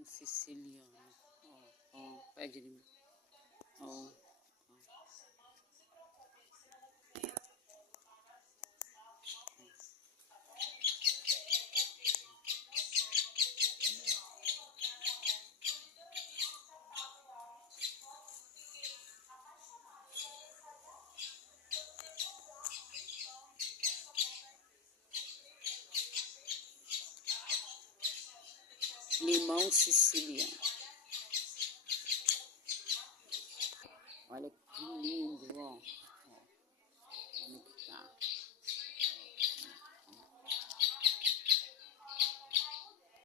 Um siciliano. Ó, pede de mim. Ó. Limão siciliano. Olha que lindo, ó.